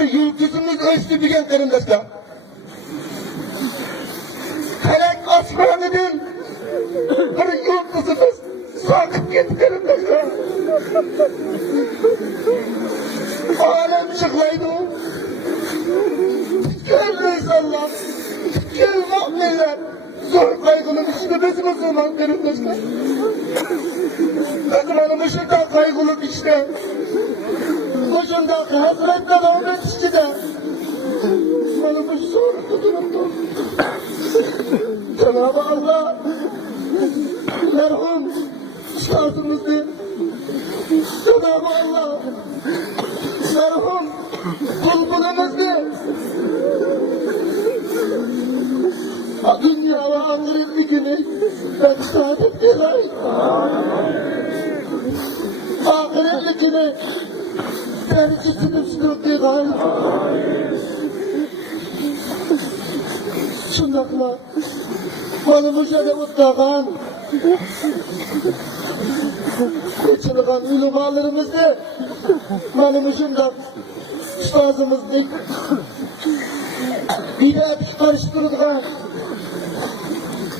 bir yıldızımız ölçtü diyen karındaşlar. Felek asmanının bir yıldızımız sakıp gitti karındaşlar. Alem çıklaydı o. Gel insanlar, gel mu'minler. Zor kaygının içinde biz Müslüman karındaşlar. Müslümanın ışığında kaygılık işte. Başındaki hasretle rahmet içinde. Bana bu soru durumdu. Cenab-ı Allah merhum üstadımızdı. Cenab-ı Allah merhum bulbulumuzdu. Dünya ve ahiret günü ben saadet dilerim. Ahiret günü derecesini üstündeyim. Şundakla bana müşahede mutlaka geçirgan ulumalarımızdı. Bana müşahede üstazımızdı. Bidat karıştırdılar.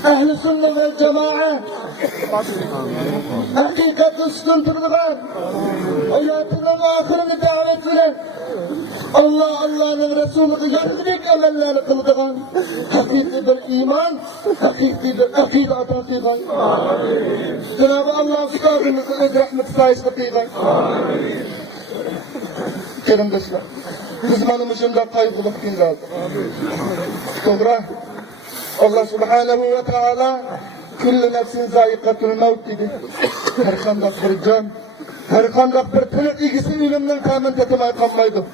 Ehl-i sünnet ve cemaat hakikatı üstündürler. Hayatının ahirini davet eder. Allah'ın Resulü'nü yönetmek emelleri kıldıgan. Hakiki bir iman, hakiki bir akide ata kıygan. Cenab-ı Allah üstadımızı öz rahmeti sayesinde kıygan. Kerimdeşler, biz manımızda kaygılık dinlerdi. Doğru. Allah subhanahu ve teala kullu nefsin zayikatul mevt dedi. Her kandak bir can, her kandak bir tırnak ilgisi ölümden kamen tetemay kalmaydı.